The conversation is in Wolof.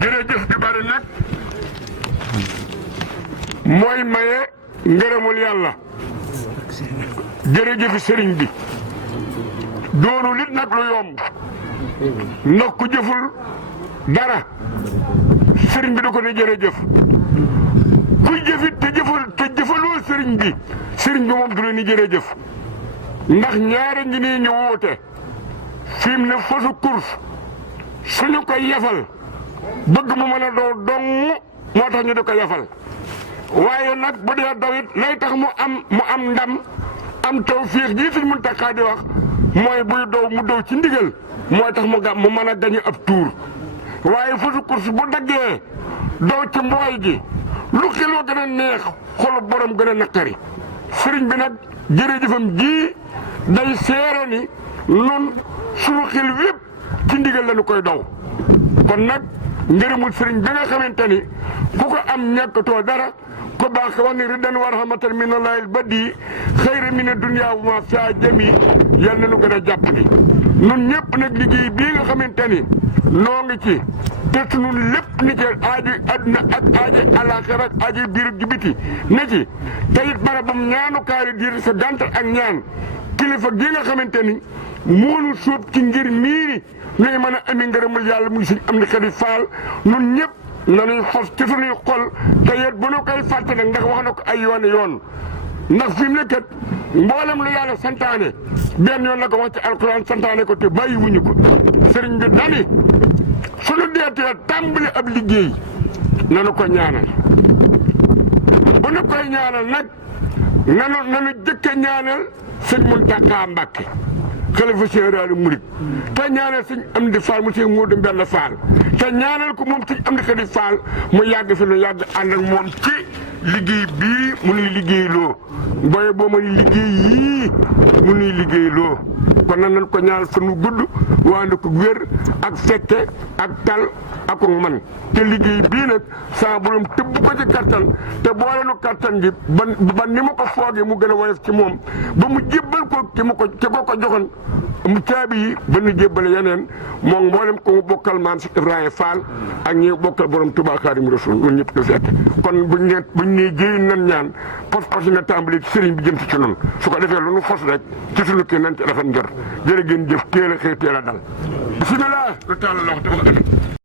jërëjëf di bari nag mooy maye ngërëmul yàlla jërëjëfi sëriñ bi doonu lit nag lu yomb ndax ku jëful dara sëriñ bi da ko ne jërëjëf kuy jëfit te jëfaloo sëriñ bi moom du la ni jërëjëf ndax ñaare ngi nii ñu woote fi mu ne fasu course suñu koy yefal bëgg mu mën a doo dong moo tax ñu di ko yefal waaye nag bu dee dawit lay tax mu am ndam am tawfiix ji Sëñ Muntaxa di wax mooy buy dow mu dow ci ndigal mooy tax mu mën a gañe ab tuur waaye fasu course bu daggee dow ci mbooy gi lu xeloo gën a neex xolu borom gën a naqari sëriñ bi nag jërëjëfam ji day seere ni nun suñu xel wépp ci ndigal lañu koy daw kon nag ngërëmul sëriñ bi nga xamante ni ku ko am ñàkkatoo dara ko baax wax ni ridan wa rahmatan minallaahil badi xayra mina dunya wa ma fiha jami yal nañu gën a jàpp ni nun ñëpp nag liggéey bii nga xamante ni noo ngi ci te sunu lépp ni ci aaji adduna ak aaji àllaaxira ak aaji biir gi biti ne ci te it barabam ñaanukaay diir sa gàntal ak ñaan kilifa gi nga xamante ni moonu suub ci ngir miiri ñuy mën a ami ngërëmul yàlla muy Sëñ Amdi Xadi Faal nun ñëpp nanuy xos ci sunuy xol te yet bu nu koy fàtte nag ndax wax na ko ay yoon ndax fi mu ne kat mboolem lu yàlla santaane benn yoon la ko wax ci alxuraan santaane ko te bàyyi wuñu ko sëriñ bi dani sunu deetee tàmbali ab liggéey nanu ko ñaanal bu nu koy ñaanal nag nanu jëkke ñaanal Sëñ Muntaxa Mbàkke xalifa général murid te ñaanal Sëñ Amdi Fall mu Sëñ Moodu Mbella Fall te ñaanal ko moom Sëñ Amdi Xadi Fall mu yàgg fi nu yàgg ànd ak moom ci liggéey bii mu nuy liggéey loo booye boo ma ni liggéey yii mu nuy liggéey loo kon nag nañ ko ñaanal fan wu gudd waande ko wér ak fekke ak tal ak man te liggéey bii nag saa borom tëbb ko ci kattan te boole nu kattan gi ba ni ma ko foogee mu gën a woyof ci moom ba mu jébbal ko ki ko joxoon mu caabi yi ba nu jébbale yeneen moom mboolem ko mu bokkal maam si Ibrahima Fall ak ñi bokkal borom Tuubaa Xaadimu Rasuul ñun ñëpp ko fekk kon buñ nee jëriñ nan ñaan pos na tàmbali ci sëriñ bi jëm ci noonu su ko defee lu nu fos rek ci sunu kii nañ ci rafet njort jërë ngeen jëf teel a xëy teel a dal bisimilah lu taal la wax dafa